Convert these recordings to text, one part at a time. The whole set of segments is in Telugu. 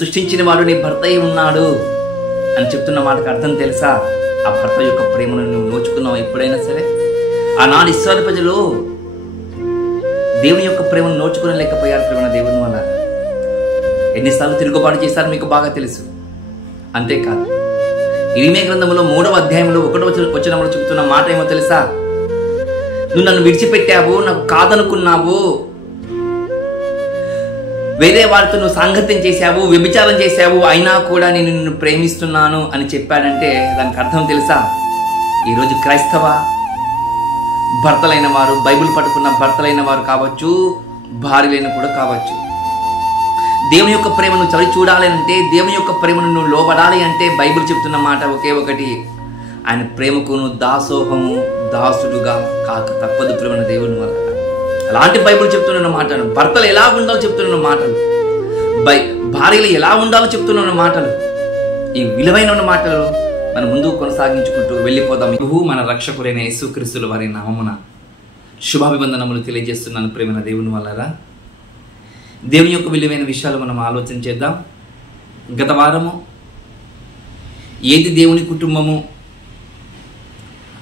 సృష్టించిన వాడు నీ భర్త అయి ఉన్నాడు అని చెప్తున్న మాటకు అర్థం తెలుసా? ఆ భర్త యొక్క ప్రేమను నువ్వు నోచుకున్నావు ఎప్పుడైనా సరే? ఆనాడు ఇశ్రాయేలు ప్రజలు దేవుని యొక్క ప్రేమను నోచుకునలేకపోయారు. ప్రేమ దేవుని వల్ల ఎన్నిసార్లు తిరుగుబాటు చేశారు మీకు బాగా తెలుసు. అంతేకాదు, ఇరిమియా గ్రంథంలో 3వ అధ్యాయంలో 1వ వచనంలో చెబుతున్న మాట ఏమో తెలుసా? నువ్వు నన్ను విడిచిపెట్టావు, నాకు కాదనుకున్నావు, వేరే వారితో నువ్వు సాంగత్యం చేశావు, వ్యభిచారం చేశావు, అయినా కూడా నేను నిన్ను ప్రేమిస్తున్నాను అని చెప్పాడంటే దానికి అర్థం తెలుసా? ఈరోజు క్రైస్తవ భర్తలైన వారు, బైబిల్ పట్టుకున్న భర్తలైన వారు కావచ్చు, భార్యలైన కూడా కావచ్చు, దేవుని యొక్క ప్రేమను చవి చూడాలి అంటే, దేవుని యొక్క ప్రేమను నువ్వు లోబడాలి అంటే బైబిల్ చెప్తున్న మాట ఒకే ఒకటి, ఆయన ప్రేమకు నువ్వు దాసోహము దాసుడుగా కాక తప్పదు ప్రేమ దేవుని వల్ల. అలాంటి బైబిల్ చెప్తున్న మాటలు, భర్తలు ఎలా ఉండాలో చెప్తున్న మాటలు, భార్యలు ఎలా ఉండాలో చెప్తున్న మాటలు, ఈ విలువైన మాటలు మనం ముందుకు కొనసాగించుకుంటూ వెళ్ళిపోదాం. మన రక్షకుడైన యేసుక్రీస్తుల వారి నామమున శుభాభివందనములు తెలియజేస్తున్నాను ప్రేమ దేవుని వల్ల. దేవుని యొక్క విలువైన విషయాలు మనం ఆలోచన చేద్దాం. గత వారము ఏది దేవుని కుటుంబము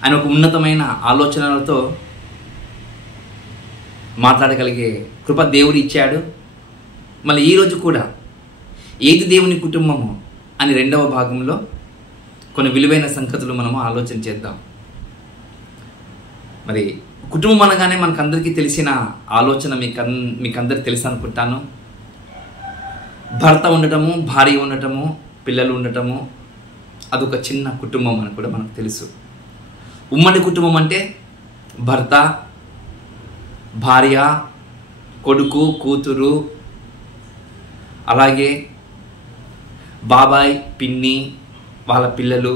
అని ఒక ఉన్నతమైన ఆలోచనలతో మాట్లాడగలిగే కృప దేవుడు ఇచ్చాడు. మళ్ళీ ఈరోజు కూడా ఏది దేవుని కుటుంబము అని 2వ భాగంలో కొన్ని విలువైన సంగతులు మనము ఆలోచన చేద్దాం. మరి కుటుంబం అనగానే మనకందరికీ తెలిసిన ఆలోచన మీకందరికి తెలుసు అనుకుంటాను. భర్త ఉండటము, భార్య ఉండటము, పిల్లలు ఉండటము, అదొక చిన్న కుటుంబం అని కూడా మనకు తెలుసు. ఉమ్మడి కుటుంబం అంటే భర్త, భార్య, కొడుకు, కూతురు, అలాగే బాబాయ్, పిన్ని, వాళ్ళ పిల్లలు.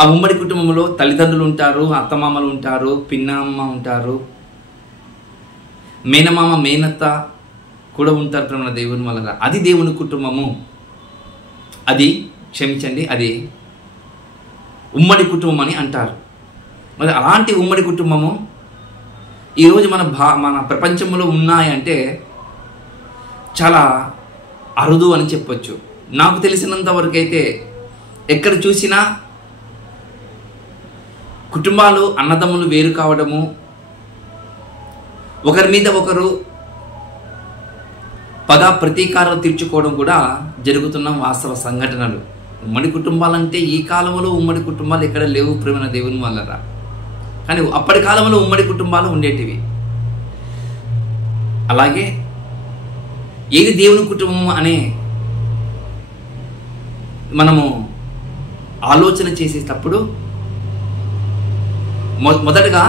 ఆ ఉమ్మడి కుటుంబంలో తల్లిదండ్రులు ఉంటారు, అత్తమామలు ఉంటారు, పిన్నమ్మ ఉంటారు, మేనమామ, మేనత్త కూడా ఉంటారు ప్రేమ దేవుని వల్ల. అది దేవుని కుటుంబము. అది ఉమ్మడి కుటుంబం అని అంటారు. మరి అలాంటి ఉమ్మడి కుటుంబము ఈరోజు మన ప్రపంచంలో ఉన్నాయంటే చాలా అరుదు అని చెప్పొచ్చు. నాకు తెలిసినంత వరకు అయితే ఎక్కడ చూసినా కుటుంబాలు, అన్నదమ్ములు వేరు కావడము, ఒకరి మీద ఒకరు పగ ప్రతీకారాలు తీర్చుకోవడం కూడా జరుగుతున్న వాస్తవ సంఘటనలు. ఉమ్మడి కుటుంబాలంటే ఈ కాలంలో ఉమ్మడి కుటుంబాలు ఎక్కడ లేవు ప్రేమ దేవుని వల్ల. కానీ అప్పటి కాలంలో ఉమ్మడి కుటుంబాలు ఉండేటివి. అలాగే ఏది దేవుని కుటుంబం అనే మనము ఆలోచన చేసేటప్పుడు మొదటగా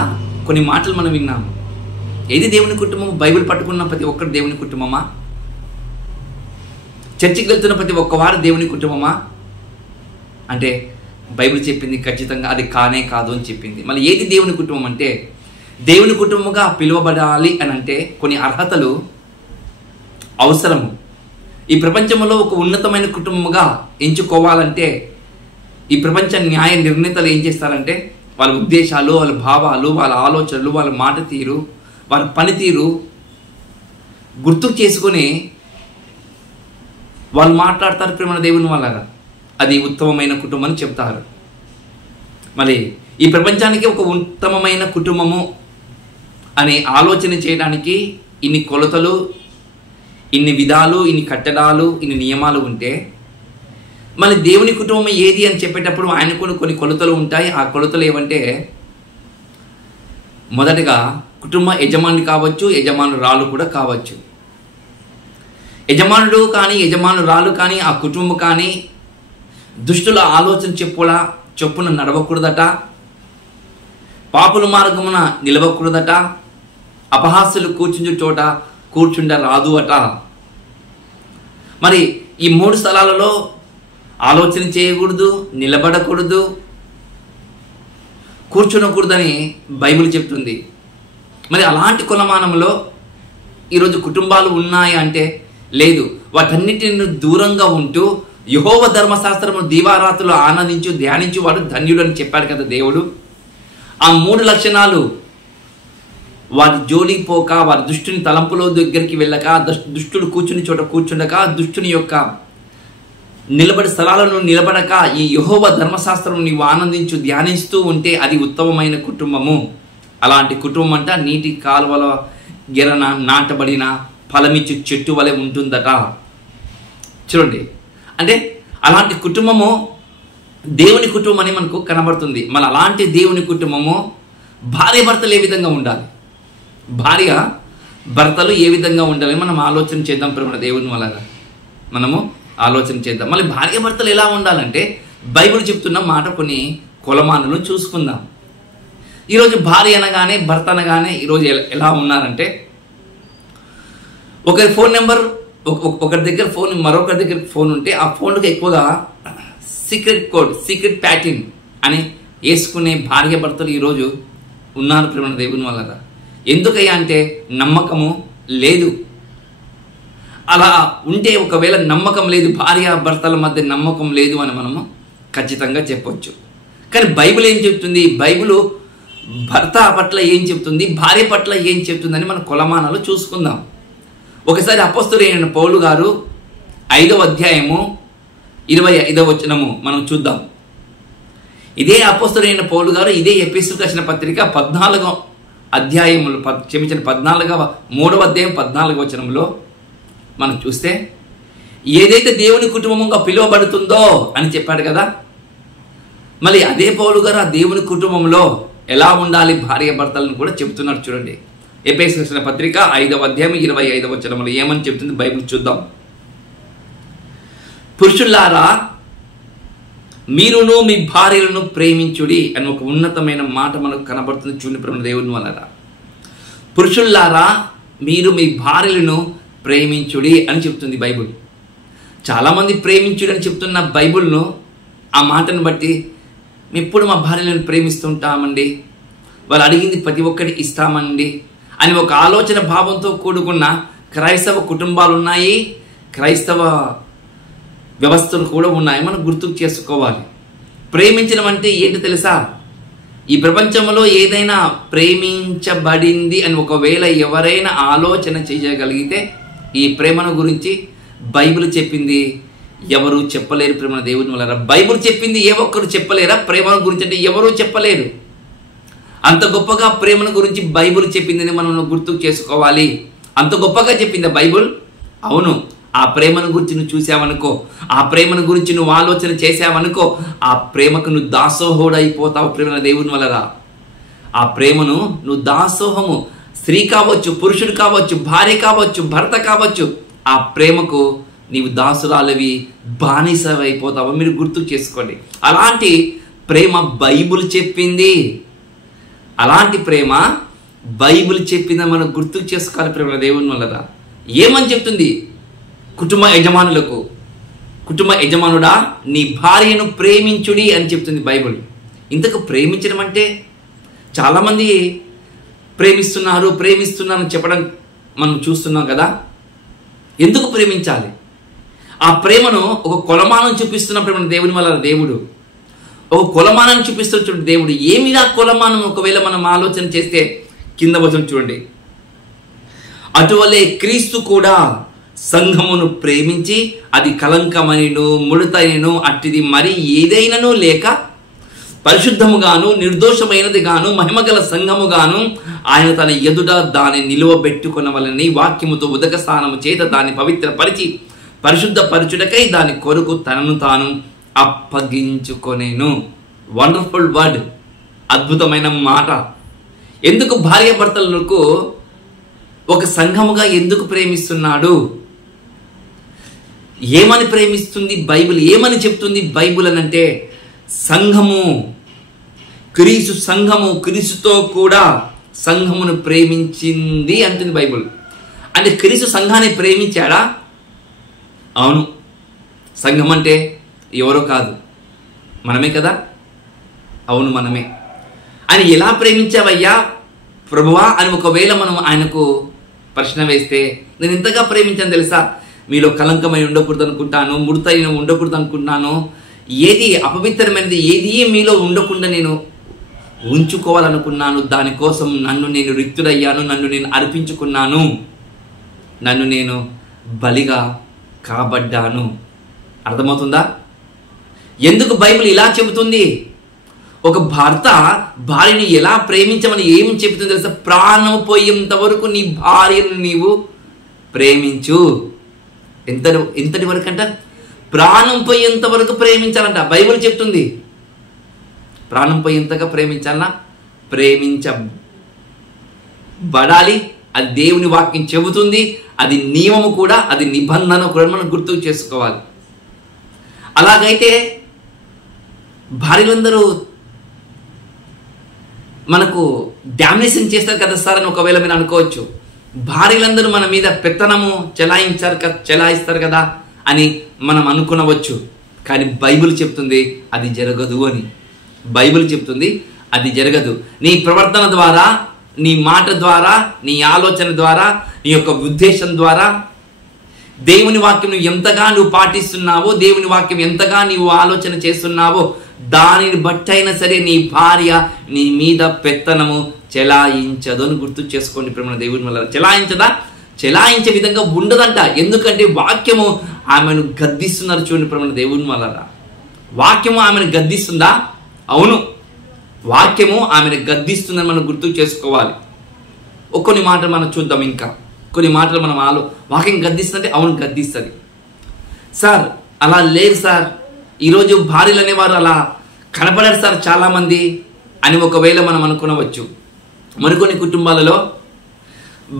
కొన్ని మాటలు మనం విన్నాము. ఏది దేవుని కుటుంబం? బైబిల్ పట్టుకున్న ప్రతి ఒక్కరు దేవుని కుటుంబమా? చర్చికి వెళ్తున్న ప్రతి ఒక్కవారు దేవుని కుటుంబమా అంటే బైబిల్ చెప్పింది ఖచ్చితంగా అది కానే కాదు అని చెప్పింది. మళ్ళీ ఏది దేవుని కుటుంబం అంటే, దేవుని కుటుంబంగా పిలువబడాలి అని అంటే కొన్ని అర్హతలు అవసరము. ఈ ప్రపంచంలో ఒక ఉన్నతమైన కుటుంబముగా ఎంచుకోవాలంటే ఈ ప్రపంచ న్యాయ నిర్ణేతలు ఏం చేస్తారంటే వాళ్ళ ఉద్దేశాలు, వాళ్ళ భావాలు, వాళ్ళ ఆలోచనలు, వాళ్ళ మాట తీరు, వాళ్ళ పనితీరు గుర్తుకు చేసుకొని వాళ్ళు మాట్లాడతారు ప్రేమ దేవుని వల్ల. అది ఉత్తమమైన కుటుంబం అని చెప్తారు. మరి ఈ ప్రపంచానికి ఒక ఉత్తమమైన కుటుంబము అనే ఆలోచన చేయడానికి ఇన్ని కొలతలు, ఇన్ని విధాలు, ఇన్ని కట్టడాలు, ఇన్ని నియమాలు ఉంటే మళ్ళీ దేవుని కుటుంబం ఏది అని చెప్పేటప్పుడు ఆయనకు కొన్ని కొలతలు ఉంటాయి. ఆ కొలతలు ఏమంటే, మొదటగా కుటుంబ యజమాని కావచ్చు, యజమానురాలు కూడా కావచ్చు. యజమానుడు కానీ యజమానురాలు కానీ ఆ కుటుంబం కానీ దుష్టుల ఆలోచన చొప్పున నడవకూడదట, పాపుల మార్గమున నిలవకూడదట, అపహాస్యులు కూర్చుంచు చోట కూర్చుండ రాదు అట. మరి ఈ 3 స్థలాలలో ఆలోచన చేయకూడదు, నిలబడకూడదు, కూర్చునకూడదని బైబిల్ చెప్తుంది. మరి అలాంటి కులమానంలో ఈరోజు కుటుంబాలు ఉన్నాయి అంటే లేదు. వాటన్నిటిని దూరంగా ఉంటూ యెహోవా ధర్మశాస్త్రము దీవారాత్రులు ఆనందించు ధ్యానించు వాడు ధన్యుడు అని చెప్పాడు కదా దేవుడు. ఆ 3 లక్షణాలు వారి జోలికి పోక, వారి దుష్టుని తలంపులో దగ్గరికి వెళ్ళక, దుష్టుడు కూర్చుని చోట కూర్చుండక, దుష్టుని యొక్క నిలబడి స్థలాలను నిలబడక, ఈ యెహోవా ధర్మశాస్త్రం నీవు ఆనందించు, ధ్యానిస్తూ ఉంటే అది ఉత్తమమైన కుటుంబము. అలాంటి కుటుంబం అంట నీటి కాలువల గెరన నాటబడిన ఫలమిచ్చు చెట్టు వలె ఉంటుందట. చూడండి, అంటే అలాంటి కుటుంబము దేవుని కుటుంబం అని మనకు కనబడుతుంది. మన అలాంటి దేవుని కుటుంబము భార్య భర్తలు ఏ విధంగా ఉండాలి, భార్య భర్తలు ఏ విధంగా ఉండాలి మనం ఆలోచన చేద్దాం. ప్రేమ దేవుని వల్ల మనము ఆలోచన చేద్దాం. మళ్ళీ భార్య భర్తలు ఎలా ఉండాలంటే బైబిల్ చెప్తున్న మాట కొన్ని కొలమానాలను చూసుకుందాం. ఈరోజు భార్య అనగానే, భర్త అనగానే ఈరోజు ఎలా ఉన్నారంటే, ఒకరి ఫోన్ నెంబర్ ఒకరి దగ్గర ఫోన్, మరొకరి దగ్గర ఫోన్ ఉంటే ఆ ఫోన్కి ఎక్కువగా సీక్రెట్ కోడ్, సీక్రెట్ ప్యాటర్న్ అని వేసుకునే భార్య భర్తలు ఈరోజు ఉన్నారు ప్రేమ దేవుని వల్ల. ఎందుకయ్యా అంటే నమ్మకము లేదు. అలా ఉంటే ఒకవేళ నమ్మకం లేదు, భార్య భర్తల మధ్య నమ్మకం లేదు అని మనము ఖచ్చితంగా చెప్పొచ్చు. కానీ బైబిల్ ఏం చెప్తుంది, బైబిల్ భర్త పట్ల ఏం చెప్తుంది, భార్య పట్ల ఏం చెప్తుందని మన కొలమానాలు చూసుకుందాం. ఒకసారి అపోస్తలుడైన పౌలు గారు 5వ అధ్యాయము 25వ వచనము మనం చూద్దాం. ఇదే అపోస్తలుడైన పౌలు గారు ఇదే ఎఫెసీయులకు రాసిన పత్రిక 14వ అధ్యాయములు 3వ అధ్యాయం 14వ వచనంలో మనం చూస్తే, ఏదైతే దేవుని కుటుంబంగా పిలువబడుతుందో అని చెప్పాడు కదా. మళ్ళీ అదే పౌలు గారు ఆ దేవుని కుటుంబంలో ఎలా ఉండాలి భార్య భర్తలను కూడా చెబుతున్నారు. చూడండి, ఎఫెసీయులకు రాసిన పత్రిక 5వ అధ్యాయం 25వ వచనంలో ఏమని చెప్తుంది బైబిల్ చూద్దాం. పురుషులారా మీరును మీ భార్యలను ప్రేమించుడి అని ఒక ఉన్నతమైన మాట మనకు కనబడుతుంది. చూడండి ప్రేమ దేవుని వల్ల, పురుషులారా మీరు మీ భార్యలను ప్రేమించుడి అని చెప్తుంది బైబిల్. చాలామంది ప్రేమించుడి అని చెప్తున్న బైబిల్ను, ఆ మాటను బట్టి ఎప్పుడు మా భార్యలను ప్రేమిస్తుంటామండి, వాళ్ళు అడిగింది ప్రతి ఒక్కటి ఇస్తామండి అని ఒక ఆలోచన భావంతో కూడుకున్న క్రైస్తవ కుటుంబాలు ఉన్నాయి, క్రైస్తవ వ్యవస్థలు కూడా ఉన్నాయి. మనం గుర్తుకు చేసుకోవాలి. ప్రేమించడం అంటే ఏంటి తెలుసా? ఈ ప్రపంచంలో ఏదైనా ప్రేమించబడింది అని ఒకవేళ ఎవరైనా ఆలోచన చేయగలిగితే ఈ ప్రేమను గురించి బైబిల్ చెప్పింది ఎవరు చెప్పలేరు. ప్రేమ దేవుని వల్ల బైబిల్ చెప్పింది ఏ ఒక్కరు చెప్పలేరా? ప్రేమను గురించి అంటే ఎవరూ చెప్పలేరు. అంత గొప్పగా ప్రేమను గురించి బైబిల్ చెప్పిందని మనం గుర్తుకు చేసుకోవాలి. అంత గొప్పగా చెప్పింది బైబిల్. అవును, ఆ ప్రేమను గురించి నువ్వు చూసావనుకో, ఆ ప్రేమను గురించి నువ్వు ఆలోచన చేసావనుకో, ఆ ప్రేమకు నువ్వు దాసోహుడు అయిపోతావు. ప్రేమ దేవుని వల్ల ఆ ప్రేమను నువ్వు దాసోహము, స్త్రీ కావచ్చు, పురుషుడు కావచ్చు, భార్య కావచ్చు, భర్త కావచ్చు, ఆ ప్రేమకు నీవు దాసురాలవి, బానిసవైపోతావు. మీరు గుర్తు చేసుకోండి. అలాంటి ప్రేమ బైబిల్ చెప్పింది. అలాంటి ప్రేమ బైబిల్ చెప్పిందని మనం గుర్తుకు చేసుకోవాలి. ప్రేమ దేవుని వల్ల ఏమని చెప్తుంది? కుటుంబ యజమానులకు, కుటుంబ యజమానుడా నీ భార్యను ప్రేమించుడి అని చెప్తుంది బైబిల్. ఇంతకు ప్రేమించడం అంటే చాలామంది ప్రేమిస్తున్నారని చెప్పడం మనం చూస్తున్నాం కదా. ఎందుకు ప్రేమించాలి? ఆ ప్రేమను ఒక కొలమానం చూపిస్తున్న ప్రేమ దేవుని వల్ల దేవుడు ఒక కొలమానాన్ని చూపిస్తున్న చూడండి దేవుడు. ఏమి ఆ కొలమానం ఒకవేళ మనం ఆలోచన చేస్తే కింద వచనం చూడండి, అటువలే క్రీస్తు కూడా సంఘమును ప్రేమించి అది కలంకమైనను ముడతైనను అట్టిది మరి ఏదైనాను లేక పరిశుద్ధముగాను నిర్దోషమైనది గాను మహిమగల సంఘముగాను ఆయన తన ఎదుట దాన్ని నిలువబెట్టుకొనవలని వాక్యముతో ఉదక స్నానము చేత దాన్ని పవిత్రపరిచి పరిశుద్ధపరచుటకై దాని కొరకు తనను తాను అప్పగించుకొనేను. వండర్ఫుల్ వర్డ్, అద్భుతమైన మాట. ఎందుకు భార్య భర్తలకు ఒక సంఘముగా ఎందుకు ప్రేమిస్తున్నాడు? ఏమని ప్రేమిస్తుంది బైబిల్? ఏమని చెప్తుంది బైబిల్ అని అంటే, సంఘము, క్రీస్తు సంఘము క్రీస్తుతో కూడా సంఘమును ప్రేమించింది అంటుంది బైబిల్. అంటే క్రీస్తు సంఘాన్ని ప్రేమించాడా? అవును. సంఘం అంటే ఎవరో కాదు, మనమే కదా. అవును, మనమే. ఆయన ఎలా ప్రేమించావయ్యా ప్రభువా అని ఒకవేళ మనం ఆయనకు ప్రశ్న వేస్తే, నేను ఇంతగా ప్రేమించాను తెలుసా, మీలో కలంకమై ఉండకూడదు అనుకుంటాను, ముడతైన ఉండకూడదు అనుకుంటున్నాను, ఏది అపవిత్రమైనది ఏది మీలో ఉండకుండా నేను ఉంచుకోవాలనుకున్నాను. దానికోసం నన్ను నేను రిక్తుడయ్యాను, నన్ను నేను అర్పించుకున్నాను, నన్ను నేను బలిగా కాబడ్డాను. అర్థమవుతుందా? ఎందుకు బైబిల్ ఇలా చెబుతుంది? ఒక భర్త భార్యని ఎలా ప్రేమించమని ఏం చెబుతుందో తెలుసా? ప్రాణం పోయేంత వరకు నీ భార్యను నీవు ప్రేమించు. ఎంతటి వరకు అంట? ప్రాణం పోయేంత వరకు ప్రేమించాలంట. బైబిల్ చెప్తుంది. ప్రాణం పోయేంతగా ప్రేమించాలన్నా ప్రేమించబడాలి. అది దేవుని వాక్యం చెబుతుంది. అది నియమము కూడా, అది నిబంధన కూడా మనం గుర్తు చేసుకోవాలి. అలాగైతే భార్యలందరూ మనకు డామినేషన్ చేస్తారు కదా సార్ అని ఒకవేళ మీరు అనుకోవచ్చు. భార్యలందరూ మన మీద పెత్తనము చెలాయిస్తారు కదా అని మనం అనుకునవచ్చు. కానీ బైబిల్ చెప్తుంది అది జరగదు అని. బైబిల్ చెప్తుంది అది జరగదు. నీ ప్రవర్తన ద్వారా, నీ మాట ద్వారా, నీ ఆలోచన ద్వారా, నీ యొక్క ఉద్దేశం ద్వారా దేవుని వాక్యం ఎంతగా నువ్వు పాటిస్తున్నావో, దేవుని వాక్యం ఎంతగా నీవు ఆలోచన చేస్తున్నావో దానిని బట్టైనా సరే నీ భార్య నీ మీద పెత్తనము చెలాయించదు అని గుర్తు చేసుకోండి. ప్రేమ దేవుని వల్ల చెలాయించదా? చెలాయించే విధంగా ఉండదంట. ఎందుకంటే వాక్యము ఆమెను గద్దిస్తున్నారు. చూడండి ప్రేమ దేవుని వల్ల వాక్యము ఆమెను గద్దిస్తుందా? అవును, వాక్యము ఆమెను గద్దిస్తుందని మనం గుర్తు చేసుకోవాలి. కొన్ని మాటలు మనం చూద్దాం. ఇంకా కొన్ని మాటలు మనం వాక్యం గద్దిస్తుందంటే అవును గద్దిస్తుంది. సార్ అలా లేదు సార్, ఈరోజు భార్యలు అనేవారు అలా కనపడారు సార్ చాలామంది అని ఒకవేళ మనం అనుకునవచ్చు. మరికొన్ని కుటుంబాలలో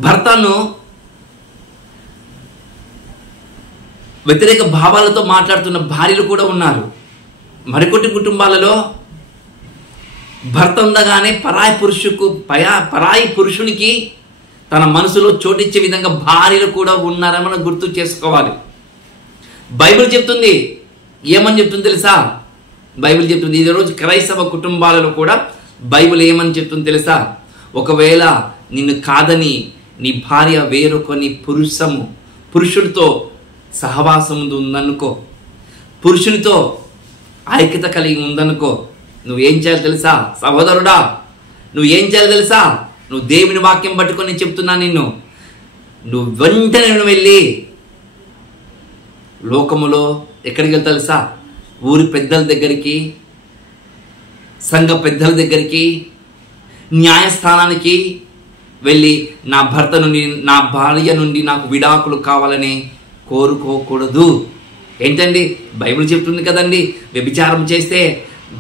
భర్తను వ్యతిరేక భావాలతో మాట్లాడుతున్న భార్యలు కూడా ఉన్నారు. మరికొన్ని కుటుంబాలలో భర్త ఉండగానే పరాయి పురుషునికి తన మనసులో చోటిచ్చే విధంగా భార్యలు కూడా ఉన్నారని మనం గుర్తు చేసుకోవాలి. బైబిల్ చెప్తుంది. ఏమని చెప్తుంది తెలుసా? బైబిల్ చెప్తుంది. ఈ రోజు క్రైస్తవ కుటుంబాలలో కూడా బైబిల్ ఏమని చెప్తుంది తెలుసా? ఒకవేళ నిన్ను కాదని నీ భార్య వేరొకని పురుషుడితో సహవాసం ఉందనుకో, పురుషునితో ఐక్యత కలిగి ఉందనుకో, నువ్వేం చేయాలి తెలుసా? సహోదరుడా, నువ్వేం చేయాలి తెలుసా? నువ్వు దేవుని వాక్యం పట్టుకొని చెప్తున్నా నిన్ను, నువ్వు వెంటనే వెళ్ళి లోకములో ఎక్కడికి వెళ్తా తెలుసా? ఊరి పెద్దల దగ్గరికి, సంఘ పెద్దల దగ్గరికి, న్యాయస్థానానికి వెళ్ళి నా భర్త నుండి, నా భార్య నుండి నాకు విడాకులు కావాలని కోరుకోకూడదు. ఏంటండి? బైబిల్ చెప్తుంది కదండి, వ్యభిచారం చేస్తే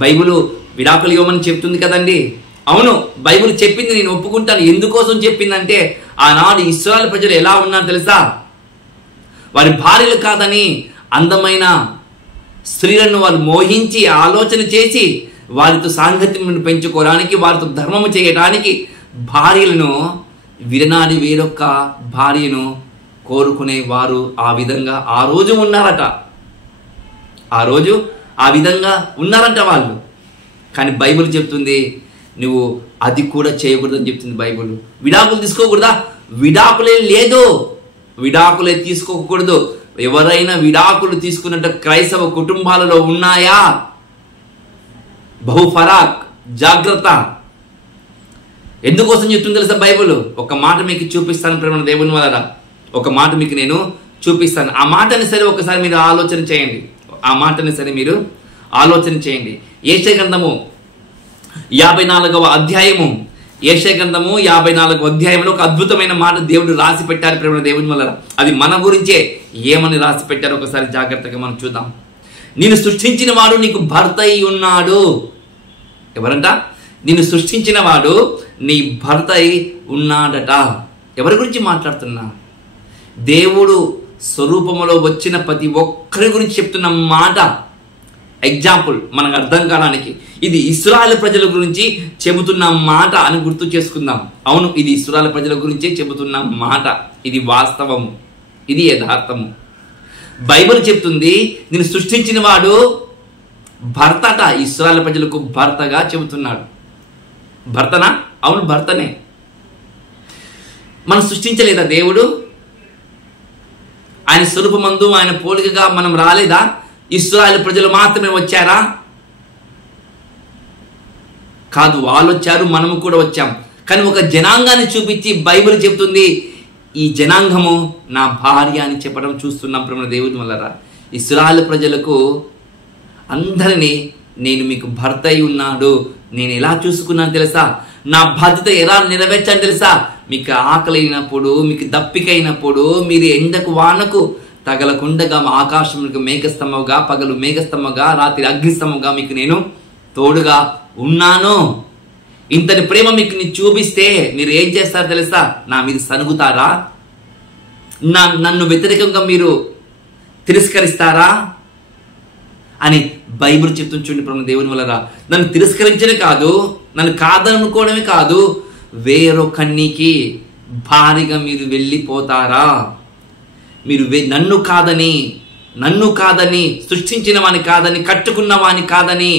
బైబిల్ విడాకులు ఇవ్వమని చెప్తుంది కదండి. అవును, బైబిల్ చెప్పింది, నేను ఒప్పుకుంటాను. ఎందుకోసం చెప్పిందంటే ఆనాడు ఇశ్రాయేలు ప్రజలు ఎలా ఉన్నారు తెలుసా? వారి భార్యలు కాదని అందమైన స్త్రీలను వారు మోహించి ఆలోచన చేసి వారితో సాంగత్యమును పెంచుకోవడానికి, వారితో ధర్మము చేయడానికి భార్యలను విడనాడి వేరొక్క భార్యను కోరుకునే వారు ఆ విధంగా ఆ రోజు ఉన్నారట. ఆ రోజు ఆ విధంగా ఉన్నారంట వాళ్ళు. కానీ బైబిల్ చెప్తుంది నువ్వు అది కూడా చేయకూడదని చెప్తుంది బైబిల్. విడాకులు తీసుకోకూడదా? విడాకులే లేదు, విడాకులే తీసుకోకూడదు. ఎవరైనా విడాకులు తీసుకున్నట్టు క్రైస్తవ కుటుంబాలలో ఉన్నాయా? బహు ఫరాక్, జాగ్రత్త. ఎందుకోసం చెప్తుంది తెలుసా బైబిల్? ఒక మాట మీకు చూపిస్తాను ప్రేమ దేవుని వల్ల, ఒక మాట మీకు నేను చూపిస్తాను. ఆ మాటని సరే ఒకసారి మీరు ఆలోచన చేయండి. ఆ మాటని సరే మీరు ఆలోచన చేయండి. యెషయా గ్రంథము 54వ అధ్యాయము, యెషయా గ్రంథము 54వ అధ్యాయంలో ఒక అద్భుతమైన మాట దేవుడు రాసి పెట్టారు ప్రేమ దేవుని వల్ల. అది మన గురించే. ఏమని రాసి పెట్టారో ఒకసారి జాగ్రత్తగా మనం చూద్దాం. నిన్ను సృష్టించిన వాడు నీకు భర్త అయి ఉన్నాడు. ఎవరంట? నిన్ను సృష్టించిన వాడు నీ భర్త అయి ఉన్నాడట. ఎవరి గురించి మాట్లాడుతున్నా? దేవుడు స్వరూపములో వచ్చిన ప్రతి ఒక్కరి గురించి చెప్తున్న మాట. ఎగ్జాంపుల్ మనకు అర్థం కావడానికి ఇది ఇశ్రాయేలు ప్రజల గురించి చెబుతున్న మాట అని గుర్తు చేసుకుందాం. అవును, ఇది ఇశ్రాయేలు ప్రజల గురించే చెబుతున్న మాట. ఇది వాస్తవము, ఇది యథార్థము. బైబిల్ చెప్తుంది నిన్ను సృష్టించిన వాడు భర్తట. ఇశ్రాయేలు ప్రజలకు భర్తగా చెబుతున్నాడు. భర్తనా? అవును, భర్తనే. మనం సృష్టించలేదా దేవుడు? ఆయన స్వరూపమందు ఆయన పోలికగా మనం రాలేదా? ఇశ్రాయేలు ప్రజలు మాత్రమే వచ్చారా? కాదు, వాళ్ళు వచ్చారు, మనము కూడా వచ్చాం. కానీ ఒక జనాంగాన్ని చూపించి బైబిల్ చెప్తుంది ఈ జనాంగము నా భార్య అని చెప్పడం చూస్తున్నాం. ప్రేమ దేవుని వల్ల ఇశ్రాయేలు ప్రజలకు అందరినీ నేను మీకు భర్త అయి ఉన్నాడు, నేను ఎలా చూసుకున్నాను తెలుసా, నా బాధ్యత ఎలా నెరవేర్చాను తెలుసా, మీకు ఆకలి అయినప్పుడు, మీకు దప్పిక అయినప్పుడు, మీరు ఎండకు వానకు తగలకుండగా ఆకాశంలో మేఘస్తంభంగా, పగలు మేఘస్తంభంగా, రాత్రి అగ్నిస్తంభంగా మీకు నేను తోడుగా ఉన్నాను. ఇంతటి ప్రేమ మీకు నేను చూపిస్తే మీరు ఏం చేస్తారో తెలుసా, నా మీద సనుగుతారా, నన్ను వ్యతిరేకంగా మీరు తిరస్కరిస్తారా అని బైబిల్ చెప్తుంది. చూడండి ప్రేమ దేవుని వల్ల నన్ను తిరస్కరించడమే కాదు, నన్ను కాదనుకోవడమే కాదు, వేరొకనికి భారీగా మీరు వెళ్ళిపోతారా. మీరు నన్ను కాదని, సృష్టించిన వాని కాదని, కట్టుకున్న వాని కాదని,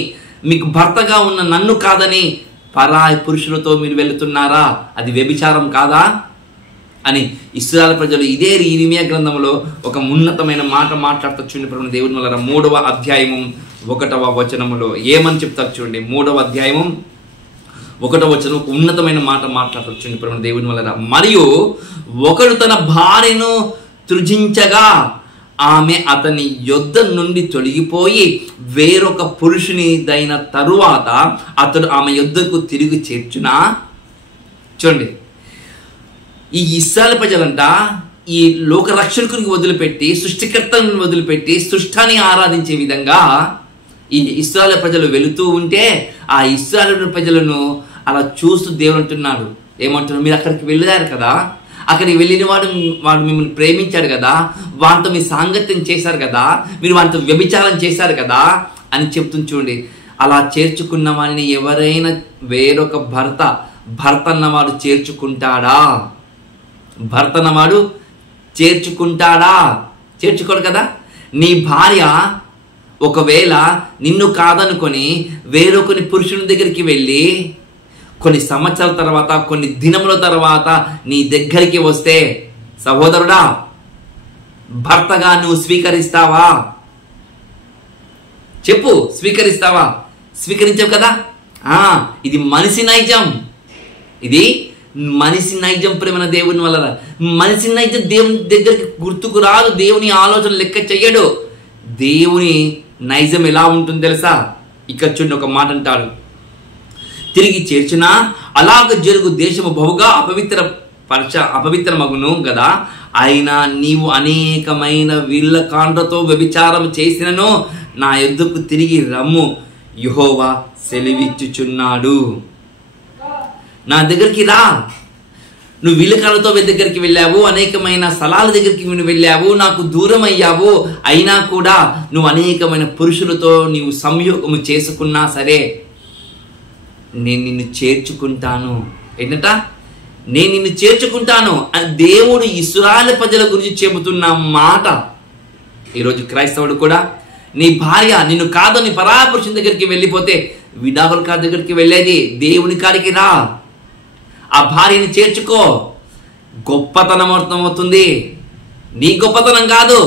మీకు భర్తగా ఉన్న నన్ను కాదని పరాయి పురుషులతో మీరు వెళుతున్నారా, అది వ్యభిచారం కాదా అని ఇశ్రాయేలు ప్రజలు ఇదే ఇర్మియా గ్రంథంలో ఒక ఉన్నతమైన మాట మాట్లాడుతూ చూడండి ప్రేమ దేవుని వల్ల 3వ అధ్యాయము 1వ వచనములో ఏమని చెప్తారు చూడండి. 3వ అధ్యాయము 1వ వచనం ఒక ఉన్నతమైన మాట మాట్లాడుతూ చూడండి ప్రేమ దేవుని వల్ల. మరియు ఒకడు తన భార్యను త్రుజించగా ఆమె అతని యొద్ద నుండి తొలగిపోయి వేరొక పురుషునిదైన తరువాత అతడు ఆమె యొద్దకు తిరిగి చేర్చునా. చూడండి, ఈ ఇశ్రాయేలు ప్రజలంట ఈ లోక రక్షకునికి వదిలిపెట్టి, సృష్టికర్తను వదిలిపెట్టి సృష్టాన్ని ఆరాధించే విధంగా ఈ ఇశ్రాయేలు ప్రజలు వెళుతూ ఉంటే ఆ ఇశ్రాయేలు ప్రజలను అలా చూస్తూ దేవుడు అంటున్నాడు, ఏమంటున్నారు, మీరు అక్కడికి వెళ్ళారు కదా, అక్కడికి వెళ్ళిన వాడు మిమ్మల్ని ప్రేమించాడు కదా, వాటితో మీ సాంగత్యం చేశారు కదా, మీరు వాటితో వ్యభిచారం చేశారు కదా అని చెప్తుంది. చూడండి, అలా చేర్చుకున్న వాడిని ఎవరైనా వేరొక భర్త అన్నవాడు చేర్చుకుంటాడా? భర్త అన్నవాడు చేర్చుకుంటాడా? చేర్చుకోడు కదా. నీ భార్య ఒకవేళ నిన్ను కాదనుకొని వేరొకని పురుషుని దగ్గరికి వెళ్ళి కొన్ని సంవత్సరాల తర్వాత, కొన్ని దినముల తర్వాత నీ దగ్గరికి వస్తే, సహోదరుడా, భర్తగా నువ్వు స్వీకరిస్తావా? చెప్పు, స్వీకరిస్తావా? స్వీకరించవు కదా. ఇది మనిషి నైజం, ఇది మనిషి నైజం. ప్రేమ దేవుని వల్ల మనిషి నైజం దేవుని దగ్గరికి గుర్తుకు రాదు, దేవుని ఆలోచన లెక్క చెయ్యడు. దేవుని నైజం ఎలా ఉంటుంది తెలుసా? ఇక్కడ చూడండి, ఒక మాట అంటాడు, తిరిగి చేర్చునా అలాగ జరుగు దేశము బహుగా అపవిత్రమగును కదా, అయినా నీవు అనేకమైన వీళ్ళ కాండ్రతో వ్యభిచారం చేసినను నా యొద్దకు తిరిగి రమ్ము, యెహోవా సెలవిచ్చుచున్నాడు. నా దగ్గరికి రా. నువ్వు వీళ్ళకాలతో దగ్గరికి వెళ్ళావు, అనేకమైన స్థలాల దగ్గరికి నువ్వు వెళ్ళావు, నాకు దూరం అయ్యావు, అయినా కూడా నువ్వు అనేకమైన పురుషులతో నీవు సంయోగము చేసుకున్నా సరే నేను నిన్ను చేర్చుకుంటాను. ఏంటంట? నేను నిన్ను చేర్చుకుంటాను అని దేవుడు ఇశ్రాయేలు ప్రజల గురించి చెబుతున్న మాట. ఈరోజు క్రైస్తవుడు కూడా నీ భార్య నిన్ను కాదని పరాపురుషుని దగ్గరికి వెళ్ళిపోతే, విడాకుల కాడి దగ్గరికి వెళ్ళేది దేవుని కాడికి రా, ఆ భార్యని చేర్చుకో. గొప్పతనం అర్థమవుతుంది. నీ గొప్పతనం కాదు,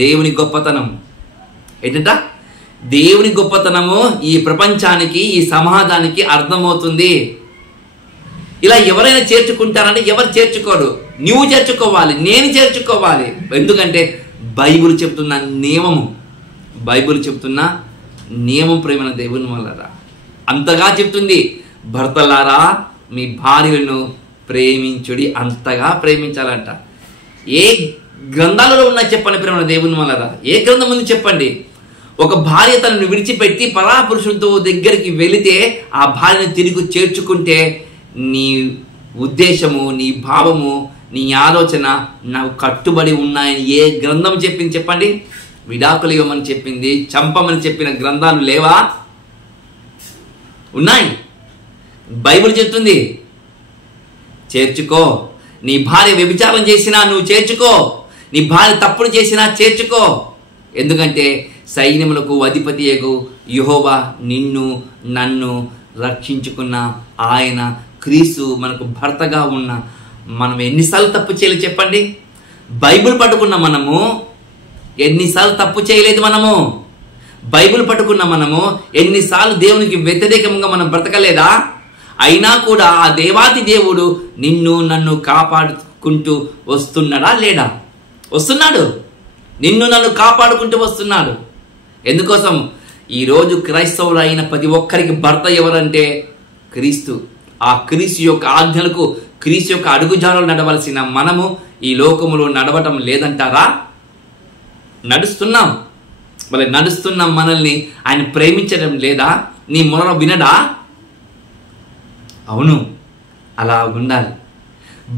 దేవుని గొప్పతనం. ఏంటంట? దేవుని గొప్పతనము ఈ ప్రపంచానికి, ఈ సమాజానికి అర్థమవుతుంది. ఇలా ఎవరైనా చేర్చుకుంటారంటే ఎవరు చేర్చుకోరు, నువ్వు చేర్చుకోవాలి, నేను చేర్చుకోవాలి. ఎందుకంటే బైబిల్ చెప్తున్న నియమము, బైబిల్ చెప్తున్న నియమం ప్రేమ దేవుని వల్ల అంతగా చెప్తుంది. భర్తలారా మీ భార్యలను ప్రేమించుడి, అంతగా ప్రేమించాలంట. ఏ గ్రంథాలలో ఉన్నా చెప్పండి ప్రేమ దేవుని వల్ల, ఏ గ్రంథం ఉంది చెప్పండి. ఒక భార్య తనను విడిచిపెట్టి పరాపురుషులతో దగ్గరికి వెళితే ఆ భార్యను తిరిగి చేర్చుకుంటే నీ ఉద్దేశము, నీ భావము, నీ ఆలోచన నాకు కట్టుబడి ఉన్నాయని ఏ గ్రంథం చెప్పింది చెప్పండి? విడాకులు ఇవ్వమని చెప్పింది, చంపమని చెప్పిన గ్రంథాలు లేవా? ఉన్నాయి. బైబిల్ చెప్తుంది చేర్చుకో. నీ భార్య వ్యభిచారం చేసినా నువ్వు చేర్చుకో, నీ భార్య తప్పుడు చేసినా చేర్చుకో. ఎందుకంటే సైన్యములకు అధిపతియగు యెహోవా నిన్ను నన్ను రక్షించుకున్న ఆయన క్రీస్తు మనకు భర్తగా ఉన్న మనం ఎన్నిసార్లు తప్పు చేయలేదు చెప్పండి? బైబిల్ పట్టుకున్న మనము ఎన్నిసార్లు తప్పు చేయలేదు? మనము బైబిల్ పట్టుకున్న మనము ఎన్నిసార్లు దేవునికి వ్యతిరేకంగా మనం బ్రతకలేదా? అయినా కూడా ఆ దేవాతి దేవుడు నిన్ను నన్ను కాపాడుకుంటూ వస్తున్నాడా లేడా? వస్తున్నాడు. నిన్ను నన్ను కాపాడుకుంటూ వస్తున్నాడు. ఎందుకోసం? ఈరోజు క్రైస్తవులు అయిన ప్రతి ఒక్కరికి భర్త ఎవరంటే క్రీస్తు. ఆ క్రీస్తు యొక్క ఆజ్ఞలకు, క్రీస్తు యొక్క అడుగుజాడలు నడవలసిన మనము ఈ లోకములో నడవటం లేదంటారా? నడుస్తున్నాం. మళ్ళీ నడుస్తున్న మనల్ని ఆయన ప్రేమించడం లేదా? నీ మొర వినడా? అవును, అలా ఉండాలి.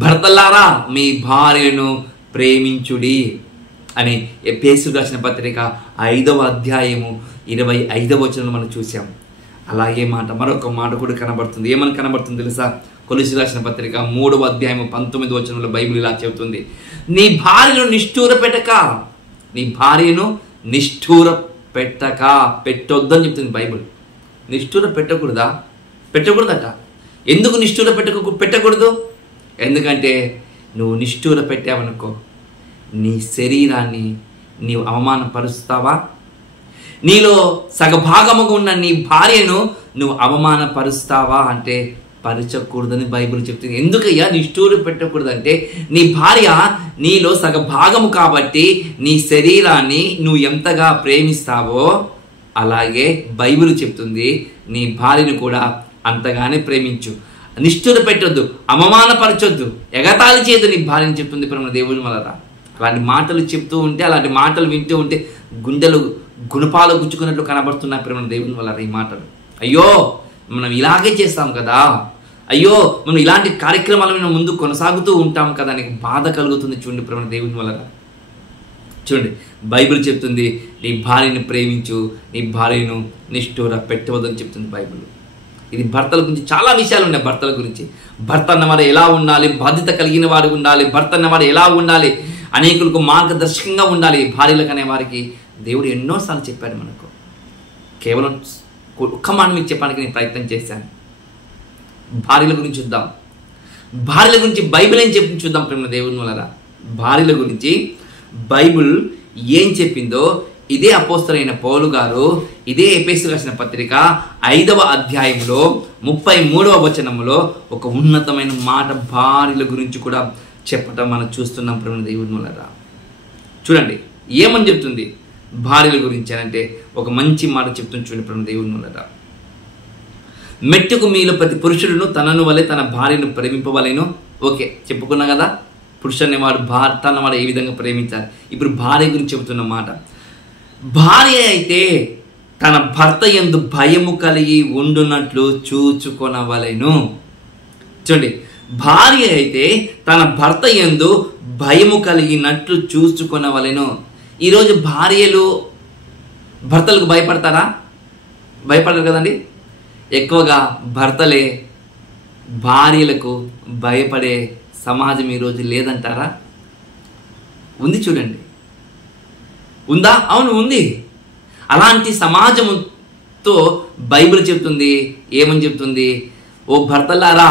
భర్తలారా మీ భార్యను ప్రేమించుడి అని ఎఫెసీయులకు రాసిన పత్రిక 5వ అధ్యాయము 25వ వచనంలో మనం చూసాం. అలాగే మాట మరొక మాట కూడా కనబడుతుంది. ఏమని కనబడుతుంది తెలుసా? కొలస్సీయులకు రాసిన పత్రిక 3వ అధ్యాయము 19వ వచనంలో బైబిల్ ఇలా చెబుతుంది, నీ భార్యను నిష్ఠూర పెట్టక, నీ భార్యను నిష్ఠూర పెట్టక, పెట్టొద్దని చెప్తుంది బైబిల్. నిష్ఠూర పెట్టకూడదా? పెట్టకూడదట. ఎందుకు నిష్ఠూర పెట్టకూడదు? ఎందుకంటే నువ్వు నిష్ఠూర పెట్టావనుకో నీ శరీరాన్ని నీవు అవమానపరుస్తావా? నీలో సగభాగముగా ఉన్న నీ భార్యను నువ్వు అవమానపరుస్తావా అంటే పరచకూడదని బైబిల్ చెప్తుంది. ఎందుకయ్యా నిష్ఠూర పెట్టకూడదంటే నీ భార్య నీలో సగభాగము కాబట్టి నీ శరీరాన్ని నువ్వు ఎంతగా ప్రేమిస్తావో అలాగే బైబిల్ చెప్తుంది నీ భార్యను కూడా అంతగానే ప్రేమించు. నిష్ఠూర పెట్టొద్దు, అవమానపరచొద్దు, ఎగతాళి చేయదు నీ భార్యని చెప్తుంది ప్రేమ దేవుని వలన. అలాంటి మాటలు చెప్తూ ఉంటే, అలాంటి మాటలు వింటూ ఉంటే గుండెలు గుణపాలు గుచ్చుకున్నట్లు కనబడుతున్నాయి ప్రేమ దేవుని వలన ఈ మాటలు. అయ్యో మనం ఇలాగే చేస్తాం కదా, అయ్యో మనం ఇలాంటి కార్యక్రమాల ముందు కొనసాగుతూ ఉంటాం కదా, నీకు బాధ కలుగుతుంది. చూడండి ప్రేమ దేవుని వలన. చూడండి బైబిల్ చెప్తుంది నీ భార్యను ప్రేమించు, నీ భార్యను నిష్ఠూర పెట్టవద్దని చెప్తుంది బైబిల్. ఇది భర్తల గురించి చాలా విషయాలు ఉన్నాయి. భర్తల గురించి, భర్త అన్నవాడు ఎలా ఉండాలి, బాధ్యత కలిగిన వాడు ఉండాలి, భర్త అన్నవాడు ఎలా ఉండాలి, అనేకులకు మార్గదర్శకంగా ఉండాలి భార్యలకు అనే వారికి దేవుడు ఎన్నోసార్లు చెప్పాడు మనకు. కేవలం ఒక్క మాట మీకు చెప్పడానికి నేను ప్రయత్నం చేశాను. భార్యల గురించి చూద్దాం. భార్యల గురించి బైబిల్ ఏం చెప్పింది చూద్దాం ప్రేమ దేవుని వలన. భార్యల గురించి బైబిల్ ఏం చెప్పిందో ఇదే అపోస్తలుడైన పౌలు గారు ఇదే ఎఫెసీయులకు రాసిన పత్రిక 5వ అధ్యాయంలో 33వ వచనంలో ఒక ఉన్నతమైన మాట భార్యల గురించి కూడా చెప్పటం మనం చూస్తున్నాం ప్రేమ దేవుని వలన. చూడండి ఏమని చెప్తుంది భార్యల గురించి అంటే ఒక మంచి మాట చెప్తుంది చూడండి ప్రేమ దేవుని వలన. మెట్టుకు మీలో ప్రతి పురుషుడును తనను వలె తన భార్యను ప్రేమింపవలెను. ఓకే, చెప్పుకున్నా కదా పురుషుడు అనేవాడు భర్త అన్నవాడు ఏ విధంగా ప్రేమించాలి. ఇప్పుడు భార్య గురించి చెబుతున్న మాట, భార్య అయితే తన భర్త యందు భయము కలిగి ఉండునట్లు చూచుకొనవలెను. చూడండి, భార్య అయితే తన భర్త యందు భయము కలిగినట్లు చూచుకొనవలెను. ఈరోజు భార్యలు భర్తలకు భయపడతారా? భయపడరు కదండి. ఎక్కువగా భర్తలే భార్యలకు భయపడే సమాజం ఈరోజు లేదంటారా? ఉంది చూడండి. ఉందా? అవును ఉంది. అలాంటి సమాజంతో బైబిల్ చెప్తుంది, ఏమని చెప్తుంది? ఓ భర్తలారా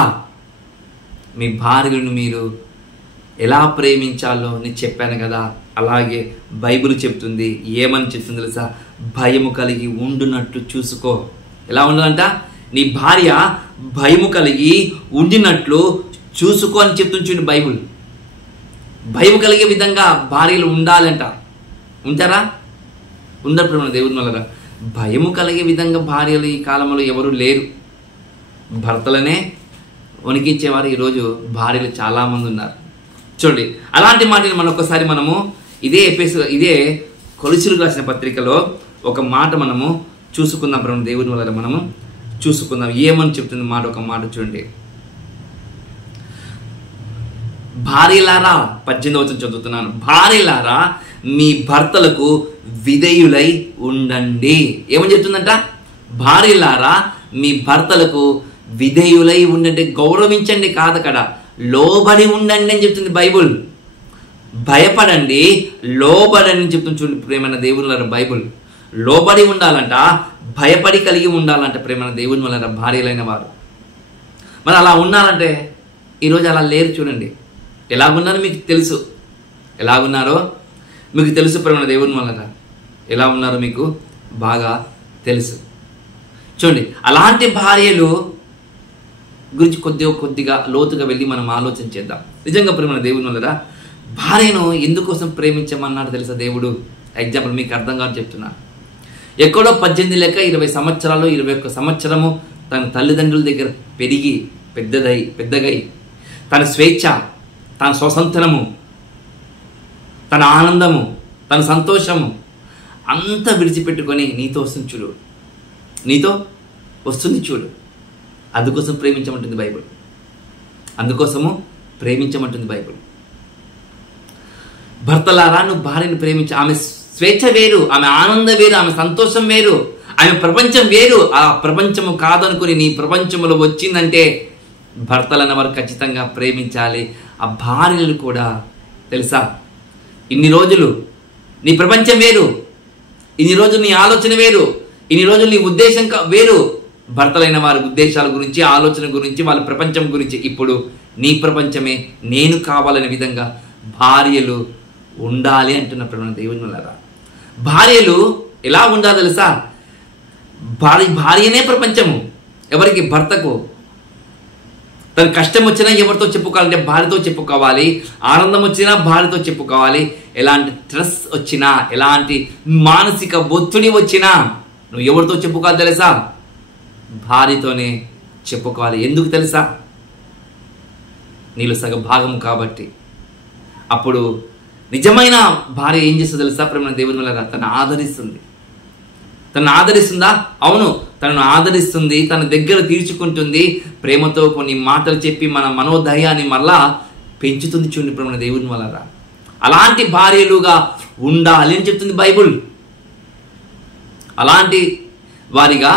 మీ భార్యలను మీరు ఎలా ప్రేమించాలో నేను చెప్పాను కదా, అలాగే బైబిల్ చెప్తుంది. ఏమని చెప్తుంది తెలుసా? భయము కలిగి ఉండునట్లు చూసుకో. ఎలా ఉండాలంట? నీ భార్య భయము కలిగి ఉండినట్లు చూసుకో అని చెప్తుంది చూడండి బైబిల్. భయం కలిగే విధంగా భార్యలు ఉండాలంట. ఉంటారా? ఉండరు మన దేవుని వల్ల. భయము కలిగే విధంగా భార్యలు ఈ కాలంలో ఎవరు లేరు. భర్తలనే వణికించేవారు ఈరోజు భార్యలు చాలామంది ఉన్నారు. చూడండి, అలాంటి మాటలు మనొకసారి మనము ఇదే కొలస్సీయులకు రాసిన పత్రికలో ఒక మాట మనము చూసుకుందాం. బ్రహ్మ దేవుని వల్ల మనము చూసుకుందాం. ఏమని చెప్తుంది మాట, ఒక మాట చూడండి. భార్యలారా, 18వ వచనం చదువుతున్నాను. భార్యలారా మీ భర్తలకు విధేయులై ఉండండి. ఏమని చెప్తుందంట? భార్యలారా మీ భర్తలకు విధేయులై ఉండండి. గౌరవించండి కాదు, అక్కడ లోబడి ఉండండి అని చెప్తుంది బైబుల్. భయపడండి, లోబడండి అని చెప్తుంది చూడండి ప్రేమైన దేవుని వల్ల బైబుల్. లోబడి ఉండాలంట, భయపడి కలిగి ఉండాలంట ప్రేమైన దేవుని వల్ల భార్యలైన వారు. మరి అలా ఉన్నారంటే ఈరోజు అలా లేరు. చూడండి ఎలాగున్నారో మీకు తెలుసు. ఎలాగున్నారో మీకు తెలుసు ప్రేమైన దేవుని వల్ల. ఎలా ఉన్నారో మీకు బాగా తెలుసు. చూడండి, అలాంటి భార్యలు గురించి కొద్దిగా లోతుగా వెళ్ళి మనం ఆలోచన చేద్దాం. నిజంగా ప్రేమ దేవుని వల్ల భార్యను ఎందుకోసం ప్రేమించమన్నాడు తెలుసా దేవుడు? ఎగ్జాంపుల్ మీకు అర్థం కాదు చెప్తున్నా. ఎక్కడో 18 లేక 20 సంవత్సరాలు 21 సంవత్సరము తన తల్లిదండ్రుల దగ్గర పెరిగి పెద్దగై తన స్వేచ్ఛ, తన స్వతంత్రము, తన ఆనందము, తన సంతోషము అంతా విడిచిపెట్టుకొని నీతో వస్తుంది చూడు. అందుకోసం ప్రేమించమంటుంది బైబిల్. భర్తలారా, నువ్వు భార్యను ప్రేమించు. ఆమె స్వేచ్ఛ వేరు, ఆమె ఆనందం వేరు, ఆమె సంతోషం వేరు, ఆమె ప్రపంచం వేరు. ఆ ప్రపంచము కాదనుకుని నీ ప్రపంచంలో వచ్చిందంటే భర్తలను వారు ఖచ్చితంగా ప్రేమించాలి. ఆ భార్యలు కూడా తెలుసా, ఇన్ని రోజులు నీ ప్రపంచం వేరు, ఇన్ని రోజులు నీ ఆలోచన వేరు, ఇన్ని రోజులు నీ ఉద్దేశం వేరు. భర్తలైన వారి ఉద్దేశాల గురించి, ఆలోచన గురించి, వాళ్ళ ప్రపంచం గురించి. ఇప్పుడు నీ ప్రపంచమే నేను కావాలనే విధంగా భార్యలు ఉండాలి అంటున్న ప్రేమ దేవుని వల్ల. భార్యలు ఎలా ఉండాలి తెలుసా? భార్యనే ప్రపంచము. ఎవరికి? భర్తకు. తన కష్టం వచ్చినా ఎవరితో చెప్పుకోవాలంటే భార్యతో చెప్పుకోవాలి. ఆనందం వచ్చినా భార్యతో చెప్పుకోవాలి. ఎలాంటి స్ట్రెస్ వచ్చినా, ఎలాంటి మానసిక ఒత్తిడి వచ్చినా నువ్వు ఎవరితో చెప్పుకోవాలి తెలుసా? భార్యతోనే చెప్పుకోవాలి. ఎందుకు తెలుసా? నీలో సగ భాగం కాబట్టి. అప్పుడు నిజమైన భార్య ఏం చేస్తుంది తెలుసా? ప్రేమ దేవుని వల్ల తను ఆదరిస్తుందా? అవును, తనను ఆదరిస్తుంది, తన దగ్గర తీర్చుకుంటుంది, ప్రేమతో కొన్ని మాటలు చెప్పి మన మనోధైర్యాన్ని మళ్ళా పెంచుతుంది. చూడండి ప్రేమ దేవుని వల్ల అలాంటి భార్యలుగా ఉండాలి అని చెప్తుంది బైబుల్. అలాంటి వారిగా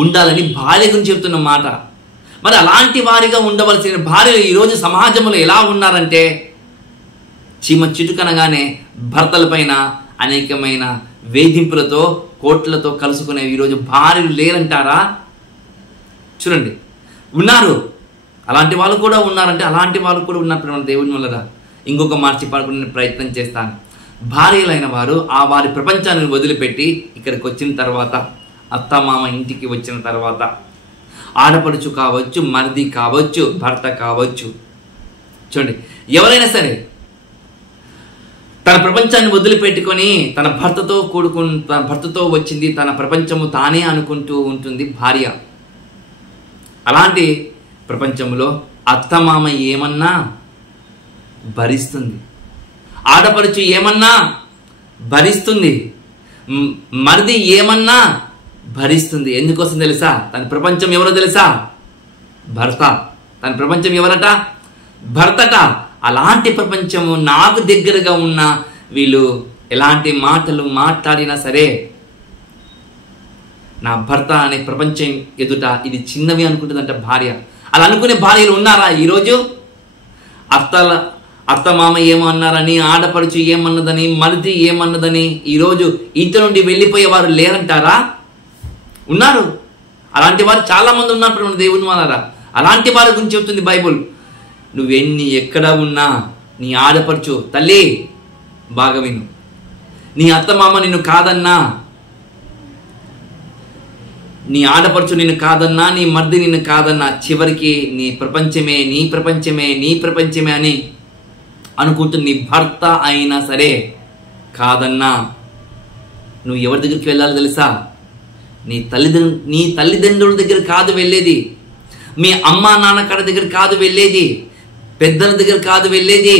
ఉండాలని భార్య గురించి చెప్తున్న మాట. మరి అలాంటి వారిగా ఉండవలసిన భార్యలు ఈరోజు సమాజంలో ఎలా ఉన్నారంటే, చీమ చిటుకనగానే భర్తల పైన అనేకమైన వేధింపులతో, కోట్లతో కలుసుకునే ఈరోజు భార్యలు లేరంటారా? చూడండి, ఉన్నారు. అలాంటి వాళ్ళు కూడా ఉన్నారంటే అలాంటి వాళ్ళు కూడా ఉన్నారు దేవుని వల్ల. ఇంకొక మార్చి పడుకునే ప్రయత్నం చేస్తాను. భార్యలైన వారు ఆ వారి ప్రపంచాన్ని వదిలిపెట్టి ఇక్కడికి వచ్చిన తర్వాత, అత్తమామ ఇంటికి వచ్చిన తర్వాత, ఆడపడుచు కావచ్చు, మరిది కావచ్చు, భర్త కావచ్చు, చూడండి ఎవరైనా సరే తన ప్రపంచాన్ని వదిలిపెట్టుకొని తన భర్తతో వచ్చింది, తన ప్రపంచము తానే అనుకుంటూ ఉంటుంది భార్య. అలాంటి ప్రపంచంలో అత్తమామ ఏమన్నా భరిస్తుంది, ఆడపడుచు ఏమన్నా భరిస్తుంది, మరిది ఏమన్నా భరిస్తుంది. ఎందుకోసం తెలుసా? తన ప్రపంచం ఎవరో తెలుసా? భర్త. తన ప్రపంచం ఎవరట? భర్తట. అలాంటి ప్రపంచము నాకు దగ్గరగా ఉన్న వీళ్ళు ఎలాంటి మాటలు మాట్లాడినా సరే నా భర్త అనే ప్రపంచం ఎదుట ఇది చిన్నవి అనుకుంటుందంట భార్య. అలా అనుకునే భార్యలు ఉన్నారా ఈరోజు? అత్త మామ ఏమన్నారని, ఆడపడుచు ఏమన్నదని, మరిది ఏమన్నదని ఈరోజు ఇంటి నుండి వెళ్ళిపోయేవారు లేరంటారా? ఉన్నారు. అలాంటి వారు చాలా మంది ఉన్నారు దేవుని వాళ్ళరా. అలాంటి వారి గురించి చెబుతుంది బైబుల్. ఎక్కడ ఉన్నా నీ ఆడపడుచు, తల్లి బాగా విను, నీ అత్తమామ నిన్ను కాదన్నా, నీ ఆడపడుచు నిన్ను కాదన్నా, నీ మర్ది నిన్ను కాదన్నా, చివరికి నీ ప్రపంచమే అని అనుకుంటుంది. నీ భర్త అయినా సరే కాదన్నా నువ్వు ఎవరి దగ్గరికి వెళ్ళాలి తెలుసా? నీ తల్లిదండ్రుల దగ్గర కాదు వెళ్ళేది, మీ అమ్మా నాన్న కాడ దగ్గర కాదు వెళ్ళేది, పెద్దల దగ్గర కాదు వెళ్ళేది,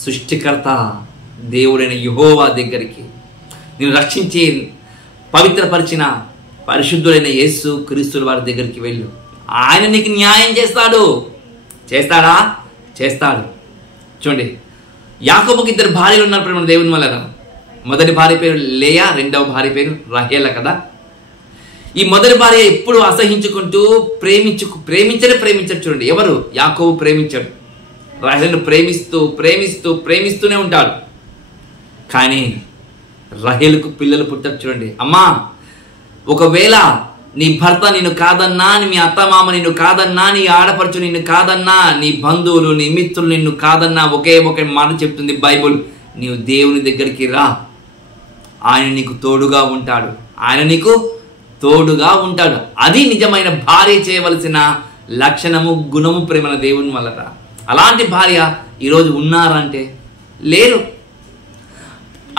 సృష్టికర్త దేవుడైన యెహోవా దగ్గరికి, నేను రక్షించి పవిత్రపరిచిన పరిశుద్ధుడైన యేసు క్రీస్తుల వారి దగ్గరికి వెళ్ళు. ఆయన నీకు న్యాయం చేస్తాడు. చేస్తాడా? చేస్తాడు. చూడండి, యాకోబుకి 2 భార్యలు ఉన్నారు ప్రేమ దేవుని వల్ల. మొదటి భార్య పేరు లేయా, రెండవ భార్య పేరు రహేల కదా. ఈ మొదటి భార్య ఎప్పుడు అసహించుకుంటూ ప్రేమించడు. చూడండి, ఎవరు? యాకోబు ప్రేమించాడు. రహేలును ప్రేమిస్తూనే ఉంటాడు. కానీ రహేలుకు పిల్లలు పుట్టారు. చూడండి, అమ్మా ఒకవేళ నీ భర్త నిన్ను కాదన్నా, మీ అత్తమామ నిన్ను కాదన్నా, నీ ఆడపడుచు నిన్ను కాదన్నా, నీ బంధువులు, నీ మిత్రులు నిన్ను కాదన్నా, ఒకే మాట చెప్తుంది బైబుల్, నీవు దేవుని దగ్గరికి రా, ఆయన నీకు తోడుగా ఉంటాడు, ఆయన నీకు తోడుగా ఉంటాడు. అది నిజమైన భార్య చేయవలసిన లక్షణము, గుణము, ప్రేమన దేవుని వల్లట. అలాంటి భార్య ఈరోజు ఉన్నారంటే లేరు.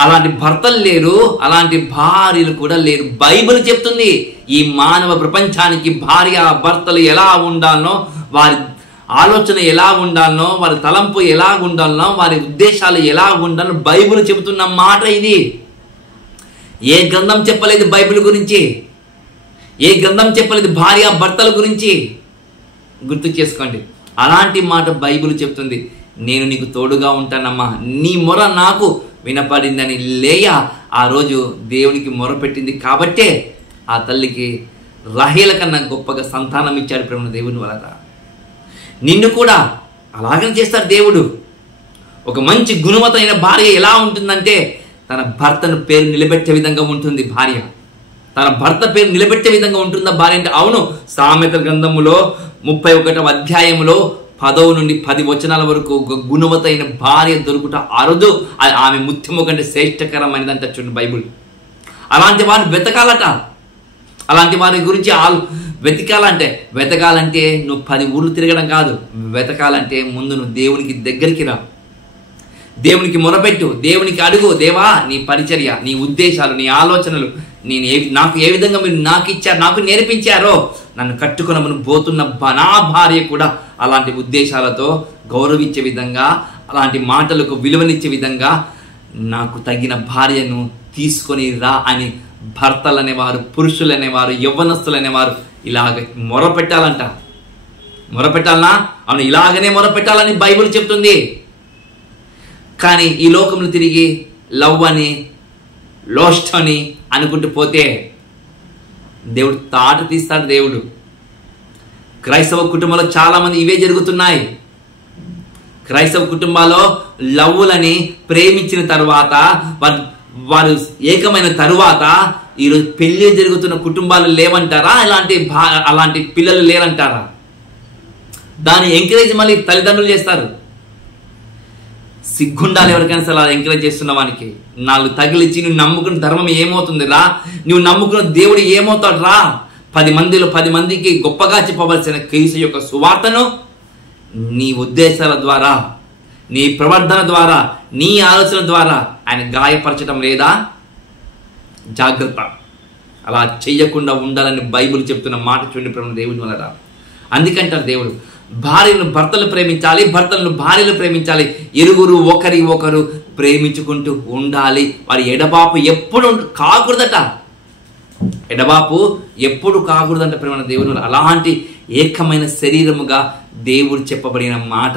అలాంటి భర్తలు లేరు, అలాంటి భార్యలు కూడా లేరు. బైబిల్ చెప్తుంది ఈ మానవ ప్రపంచానికి భార్య భర్తలు ఎలా ఉండాలనో, వారి ఆలోచన ఎలా ఉండాలనో, వారి తలంపు ఎలా ఉండాలనో, వారి ఉద్దేశాలు ఎలా ఉండాలో బైబిల్ చెబుతున్న మాట ఇది. ఏ గ్రంథం చెప్పలేదు బైబిల్ గురించి, ఏ గ్రంథం చెప్పలేదు భార్య భర్తల గురించి. గుర్తు చేసుకోండి. అలాంటి మాట బైబిల్ చెప్తుంది. నేను నీకు తోడుగా ఉంటానమ్మా, నీ మొర నాకు వినపడిందని లేయా ఆ రోజు దేవునికి మొరపెట్టింది. కాబట్టే ఆ తల్లికి రహేల కన్నా గొప్పగా సంతానం ఇచ్చాడు ప్రేమ దేవుని వలన. నిన్ను కూడా అలాగనే చేస్తాడు దేవుడు. ఒక మంచి గుణవతమైన భార్య ఎలా ఉంటుందంటే తన భర్తను పేరు నిలబెట్టే విధంగా ఉంటుంది భార్య. తన భర్త పేరు నిలబెట్టే విధంగా ఉంటుందా భార్య అంటే? అవును. సామెతల గ్రంథములో 31వ అధ్యాయములో 10 నుండి 10 వచనాల వరకు ఒక గుణవతైన భార్య దొరుకుట అరుదు, ఆమె ముత్యము కంటే శ్రేష్టకరమైనదంట చూడండి బైబుల్. అలాంటి వారిని వెతకాలట. అలాంటి వారి గురించి వెతకాలంటే నువ్వు 10 ఊర్లు తిరగడం కాదు. వెతకాలంటే ముందు నువ్వు దేవునికి దగ్గరికి రా, దేవునికి మొరపెట్టు, దేవునికి అడుగు. దేవా, నీ పరిచర్య, నీ ఉద్దేశాలు, నీ ఆలోచనలు నాకు ఏ విధంగా మీరు నాకు నేర్పించారో నన్ను కట్టుకొనమని పోతున్న నా భార్య కూడా అలాంటి ఉద్దేశాలతో గౌరవించే విధంగా, అలాంటి మాటలకు విలువనిచ్చే విధంగా నాకు తగిన భార్యను తీసుకొని రా అని భర్తలు అనేవారు, పురుషులు అనేవారు, యవ్వనస్తులు అనేవారు ఇలాగ మొరపెట్టాలంట. మొరపెట్టాలనా? అవును, ఇలాగనే మొరపెట్టాలని బైబిల్ చెప్తుంది. కానీ ఈ లోకంలో తిరిగి లవ్ అని, లోస్ట్ అని అనుకుంటూ పోతే దేవుడు తాట తీస్తాడు. దేవుడు క్రైస్తవ కుటుంబంలో చాలా మంది ఇవే జరుగుతున్నాయి. క్రైస్తవ కుటుంబాల్లో లవ్వులని ప్రేమించిన తరువాత వారు ఏకమైన తరువాత ఈరోజు పెళ్లి జరుగుతున్న కుటుంబాలు లేవంటారా? అలాంటి పిల్లలు లేరంటారా? దాన్ని ఎంకరేజ్ మళ్ళీ తల్లిదండ్రులు చేస్తారు. సిగ్గుండాలి ఎవరికైనా సరే అలా ఎంకరేజ్ చేస్తున్న వానికి. నాలుగు తగిలిచ్చి నువ్వు నమ్ముకున్న ధర్మం ఏమవుతుంది రా, నువ్వు నమ్ముకున్న దేవుడు ఏమవుతాడు రా. 10 మందికి గొప్పగా చెప్పవలసిన క్రీస్తు యొక్క సువార్తను నీ ఉద్దేశాల ద్వారా, నీ ప్రవర్తన ద్వారా, నీ ఆలోచన ద్వారా ఆయన గాయపరచడం లేదా? జాగ్రత్త. అలా చెయ్యకుండా ఉండాలని బైబిల్ చెప్తున్న మాట చూడండి ప్రేమ దేవుని వలన. అందుకంటారు దేవుడు భార్యను భర్తలు ప్రేమించాలి, భర్తలను భార్యలు ప్రేమించాలి, ఇరువురు ఒకరి ఒకరు ప్రేమించుకుంటూ ఉండాలి. వారి ఎడబాపు ఎప్పుడు కాకూడదట. ఎడబాపు ఎప్పుడు కాకూడదంట ప్రేమ దేవుడు. అలాంటి ఏకమైన శరీరముగా దేవుడు చెప్పబడిన మాట.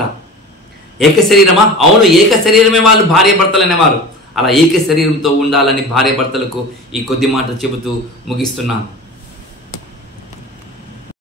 ఏక శరీరమా? అవును, ఏక శరీరమే వాళ్ళు భార్య భర్తలు అనేవారు. అలా ఏక శరీరంతో ఉండాలని భార్య భర్తలకు ఈ కొద్ది మాటలు చెబుతూ ముగిస్తున్నాను.